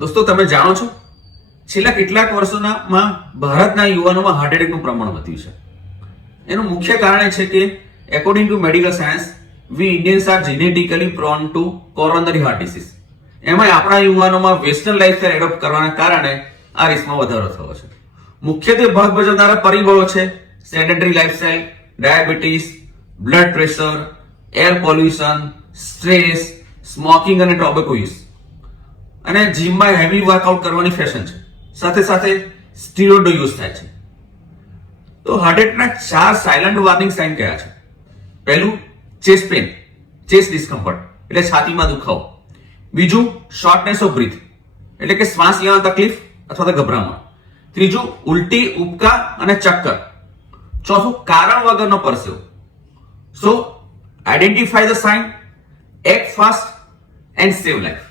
દોસ્તો, તમે જાણો છો છેલ્લા કેટલાક વર્ષોમાં ભારતના યુવાનોમાં હાર્ટ એટેકનું પ્રમાણ વધ્યું છે. એનું મુખ્ય કારણ એ છે કે according to medical science we Indians are genetically prone to coronary heart disease. એમાં આપણા યુવાનોમાં વેસ્ટર્ન લાઇફસ્ટાઇલ એડોપ્ટ કરવાના કારણે આ રિસ્કમાં વધારો થયો છે. મુખ્યત્વે ભાગ ભજવનારા પરિબળો છે sedentary lifestyle, diabetes, blood pressure, air pollution, stress, smoking અને ટોબેકો યુઝ, અને જીમમાં હેવી વર્કઆઉટ કરવાની ફેશન છે. સાથે સાથે સ્ટીરોઇડ યુઝ થાય છે. તો હાર્ટ એટેકના 4 સાયલન્ટ વોર્નિંગ સાઇન કયા છે? પહેલું, ચેસ્ટ પેન, ચેસ્ટ ડિસ્કમ્ફર્ટ એટલે છાતીમાં દુખાવો. બીજું, શોર્ટનેસ ઓફ બ્રીથ એટલે કે શ્વાસ લેવામાં તકલીફ અથવા તો ગભરામણ. ત્રીજું, ઉલટી, ઉબકા અને ચક્કર. ચોથું, કારણ વગરનો પરસેવો. So identify the sign, act fast and save life.